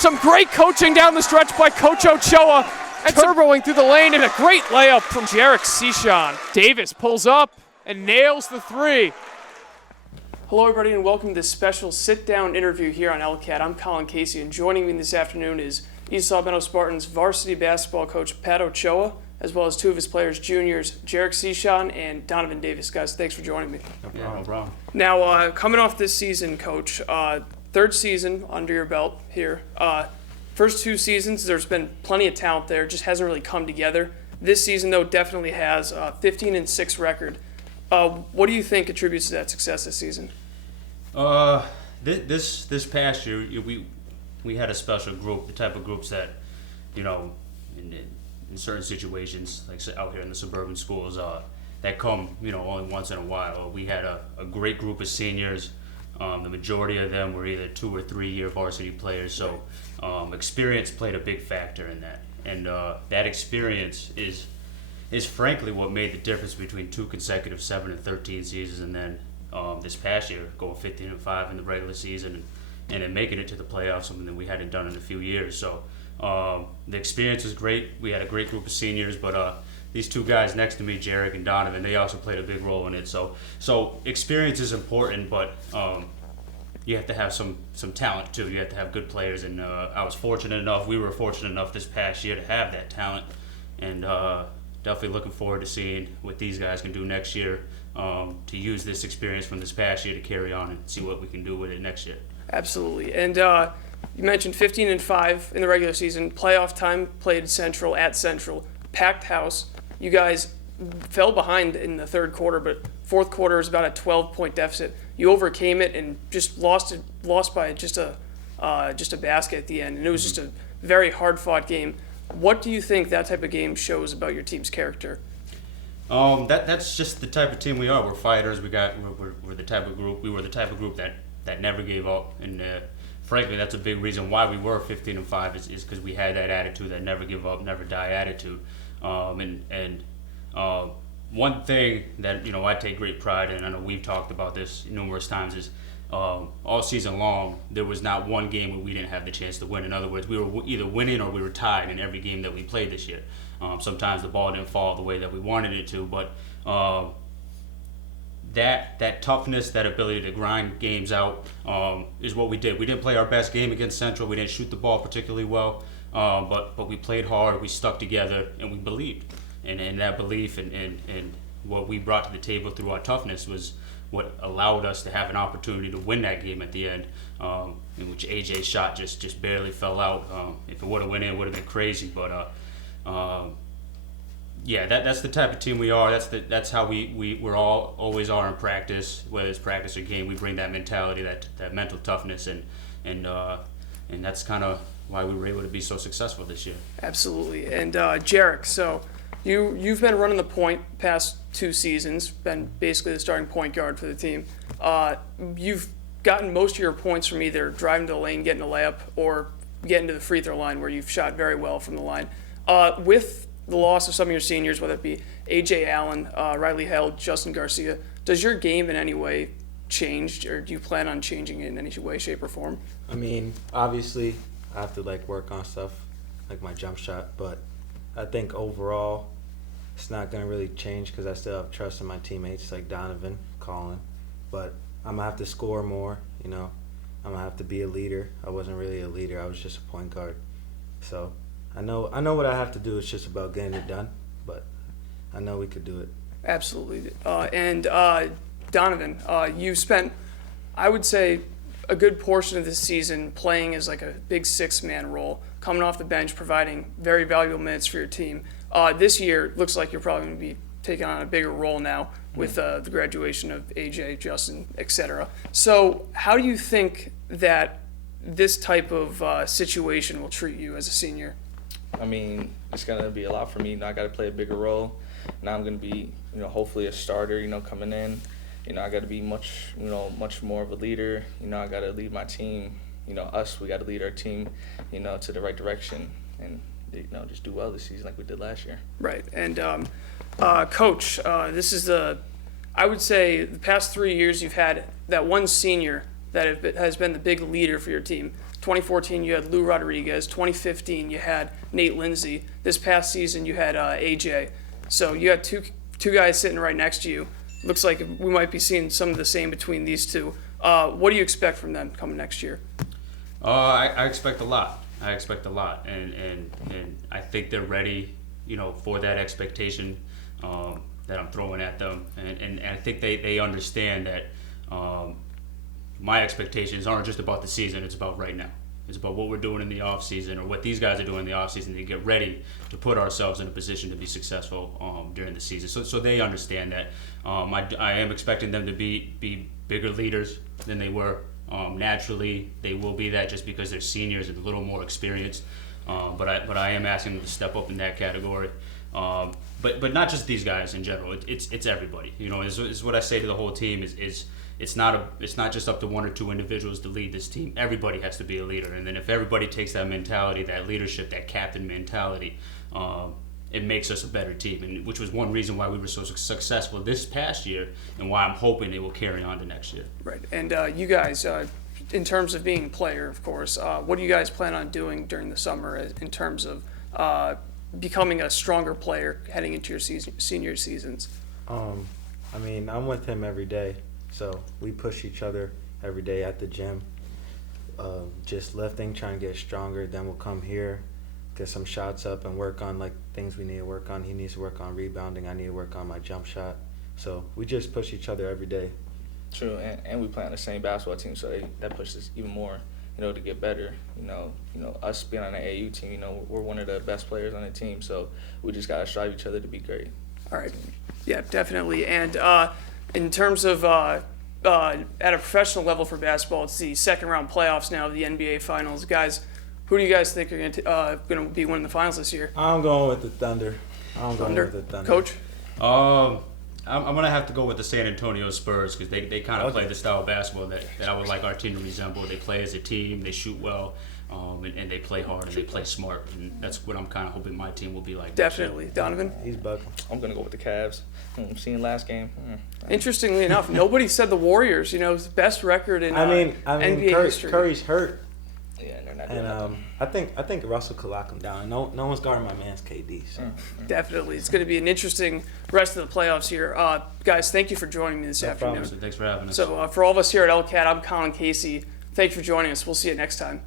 Some great coaching down the stretch by Coach Ochoa. And turboing through the lane, and a great layup from Jeric Cichon. Davis pulls up and nails the three. Hello, everybody, and welcome to this special sit-down interview here on LCAT. I'm Colin Casey, and joining me this afternoon is East Sawbeno Spartans varsity basketball coach Pat Ochoa, as well as two of his players, juniors, Jeric Cichon and Donovan Davis. Guys, thanks for joining me. No problem. Now, coming off this season, Coach, third season under your belt here. First two seasons, there's been plenty of talent there, just hasn't really come together. This season, though, definitely has a 15-6 record. What do you think contributes to that success this season? This past year, we had a special group, the type of groups that, you know, in certain situations, like out here in the suburban schools, that come, you know, only once in a while. We had a great group of seniors. The majority of them were either 2 or 3 year varsity players, so experience played a big factor in that. And that experience is frankly what made the difference between 2 consecutive 7 and 13 seasons, and then this past year going 15-5 in the regular season, and then making it to the playoffs, something that we hadn't done in a few years. So the experience was great. We had a great group of seniors, but these two guys next to me, Jeric and Donovan, they also played a big role in it. So experience is important, but you have to have some talent too. You have to have good players, and we were fortunate enough this past year to have that talent, and definitely looking forward to seeing what these guys can do next year, to use this experience from this past year to carry on and see what we can do with it next year. Absolutely. And you mentioned 15-5 in the regular season. Playoff time, played Central at Central, packed house. You guys fell behind in the third quarter, but fourth quarter is about a 12-point deficit. You overcame it and just lost by just a basket at the end, and it was just a very hard-fought game. What do you think that type of game shows about your team's character? That's just the type of team we are. We're fighters. We're the type of group. We were the type of group that never gave up, and frankly, that's a big reason why we were 15-5 is because we had that attitude, that never give up, never die attitude. One thing that, you know, I take great pride in, I know we've talked about this numerous times, is all season long there was not one game where we didn't have the chance to win. In other words, we were either winning or we were tied in every game that we played this year. Sometimes the ball didn't fall the way that we wanted it to, but that toughness, that ability to grind games out, is what we did. We didn't play our best game against Central. We didn't shoot the ball particularly well, but we played hard. We stuck together, and we believed. And that belief and what we brought to the table through our toughness was what allowed us to have an opportunity to win that game at the end, in which AJ's shot just barely fell out. If it would have went in, it would have been crazy. But yeah, that's the type of team we are. That's how we're always are in practice, whether it's practice or game. We bring that mentality, that mental toughness, and that's kind of why we were able to be so successful this year. Absolutely. And Jeric, so you've been running the point past 2 seasons, been basically the starting point guard for the team. You've gotten most of your points from either driving to the lane, getting a layup, or getting to the free throw line, where you've shot very well from the line. With the loss of some of your seniors, whether it be AJ Allen, Riley Held, Justin Garcia, does your game in any way change, or do you plan on changing it in any way, shape, or form? I mean, obviously, I have to work on stuff like my jump shot, but I think overall it's not going to really change because I still have trust in my teammates like Donovan, Colin, but I'm going to have to score more, you know. I'm going to have to be a leader. I wasn't really a leader. I was just a point guard. So I know what I have to do. It's just about getting it done, but I know we could do it. Absolutely. And Donovan, you spent, I would say, a good portion of this season playing as like a big 6-man role, coming off the bench, providing very valuable minutes for your team. This year, looks like you're probably going to be taking on a bigger role now with the graduation of AJ, Justin, etc. So how do you think that this type of situation will treat you as a senior? I mean, it's going to be a lot for me. You know, I got to play a bigger role. Now I'm going to be, you know, hopefully a starter, you know, coming in. You know, I got to be much more of a leader. You know, I got to lead my team. You know, we got to lead our team, you know, to the right direction and, you know, just do well this season like we did last year. Right. And Coach, this is I would say the past 3 years you've had that one senior that has been the big leader for your team. 2014, you had Lou Rodriguez. 2015, you had Nate Lindsay. This past season, you had AJ. So you had two guys sitting right next to you. Looks like we might be seeing some of the same between these two. What do you expect from them coming next year? I expect a lot. And I think they're ready, for that expectation that I'm throwing at them. And I think they understand that my expectations aren't just about the season, it's about right now. It's about what we're doing in the off season, or what these guys are doing in the off season to get ready to put ourselves in a position to be successful during the season. So they understand that. I am expecting them to be bigger leaders than they were. Naturally, they will be that just because they're seniors and a little more experienced. But I am asking them to step up in that category. But not just these guys in general. It's everybody. Is what I say to the whole team is. It's not just up to one or two individuals to lead this team. Everybody has to be a leader, and then if everybody takes that mentality, that leadership, that captain mentality, it makes us a better team. And which was one reason why we were so successful this past year, and why I'm hoping they will carry on to next year. Right, and you guys, in terms of being a player, of course, what do you guys plan on doing during the summer in terms of becoming a stronger player heading into your senior seasons? I'm with him every day. So we push each other every day at the gym, just lifting, trying to get stronger. Then we'll come here, get some shots up, and work on things we need to work on. He needs to work on rebounding. I need to work on my jump shot. So we just push each other every day. True, and we play on the same basketball team, so that pushes us even more, to get better. Us being on the AU team, we're one of the best players on the team, so we just gotta strive each other to be great. All right, yeah, definitely, and. In terms of at a professional level for basketball, it's the second round playoffs now of the NBA Finals. Guys, who do you guys think are going to be winning the finals this year? I'm going with the Thunder. Coach? I'm going to have to go with the San Antonio Spurs because they kind of play the style of basketball that I would like our team to resemble. They play as a team, they shoot well, and they play hard and they play smart. And that's what I'm kind of hoping my team will be like. Definitely. Donovan? He's bugging. I'm going to go with the Cavs. I'm seeing last game. Interestingly enough, nobody said the Warriors. Best record in NBA history. Curry's hurt. Yeah, and they're not doing and I think Russell could lock him down. No one's guarding my man's KD. So. Definitely, it's going to be an interesting rest of the playoffs here. Guys, thank you for joining me this afternoon. Thanks for having us. So for all of us here at LCAT, I'm Colin Casey. Thank you for joining us. We'll see you next time.